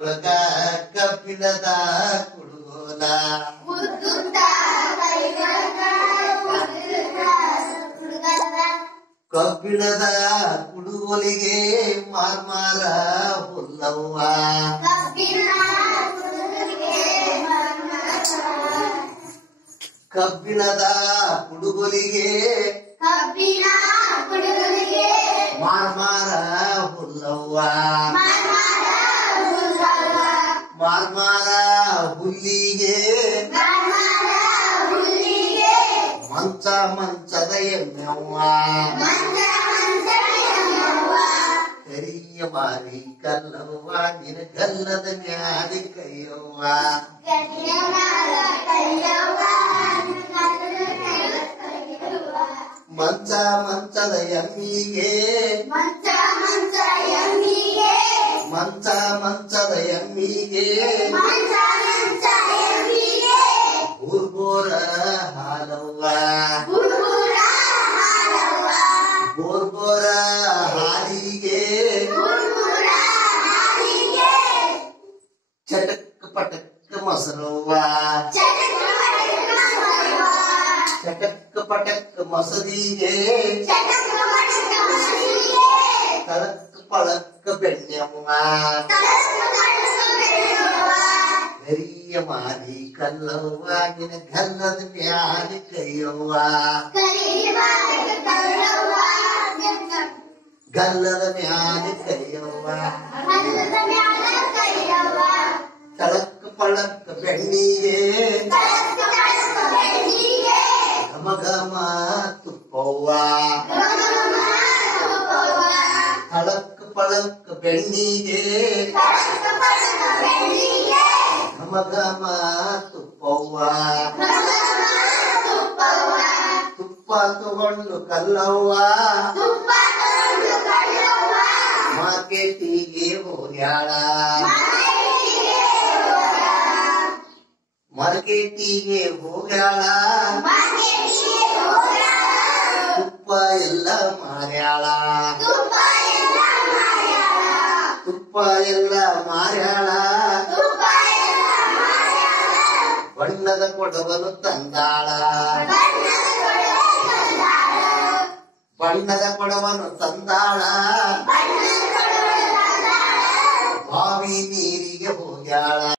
ಕಬ್ಬಿಣದ ಕುಡುಗೋಲ ಕಬ್ಬಿಣದ ಕುಡುಗೋಲಿಗೆ ಮಾರ್ಮಾರ ಹುಲ್ಲವ್ವ ಕಬ್ಬಿಣದ ಕುಡುಗೋಲಿಗೆ ಮಾರ್ಮಾರ ಹುಲ್ಲವ್ವ ಮಾರ್ಮಾರ ಹುಲ್ಲಿಗೆ ಮಂಚ ಮಂಚದ ಎಮ್ಮೆವ್ವ ಕರಿಯ ಮಾರಿ ಕಲ್ಲವ್ವ ನಿನ ಗಲ್ಲದ ಮ್ಯಾಲಿ ಕೈಯವ್ವ ಮಂಚ ಮಂಚದ ಎಮ್ಮಿಗೆ ಮಂಚ ಮಂಚದ ಎಮ್ಮಿಗೆ ಬೋರ್ಬೋರ ಹಾಲವ್ವ ಬೋರ್ಬೋರ ಹಾಲಿಗೆ ಚಟಕ್ ಪಟಕ್ ಮೊಸರವ್ವ ಚಟಕ್ ಪಟಕ್ ಮೊಸರಿಗೆ ಕಳಕ್ ಪಳಕ್ ಬೆಣ್ಣೆವ್ವ ಕರಿಯ ಮಾರಿ ಕಲ್ಲವ್ವ ನಿನ ಗಲ್ಲದ ಮ್ಯಾಲಿ ಕೈಯವ್ವ ಗಲ್ಲದ ಮ್ಯಾಲಿ ಕೈಯವ್ವ ಕಳಕ್ ಪಳಕ್ ಬೆಣ್ಣಿಗೆ ಘಮ ಘಮ ತುಪ್ಪವ್ವ ಕಳಕ್ ಪಳಕ್ ಬೆಣ್ಣಿಗೆ ಘಮ ಘಮ ತುಪ್ಪವ್ವ ತುಪ್ಪ ತಗೊಂಡು ಕಲ್ಲವ್ವ ಮಾರ್ಕೆಟಿಗೆ ಹೋಗ್ಯಾಳ ಮಾರ್ಕೆಟಿಗೆ ಹೋಗ್ಯಾಳ ತುಪ್ಪ ಎಲ್ಲ ಮಾರ್ಯಾಳ ತುಪ್ಪ ಎಲ್ಲ ಮಾರ್ಯಾಳ ಬಣ್ಣದ ಕೊಡವನು ತಂದಾಳ ಬಣ್ಣದ ಕೊಡವನು ತಂದಾಳ ಬಾವಿ ನೀರಿಗೆ ಹೋಗ್ಯಾಳ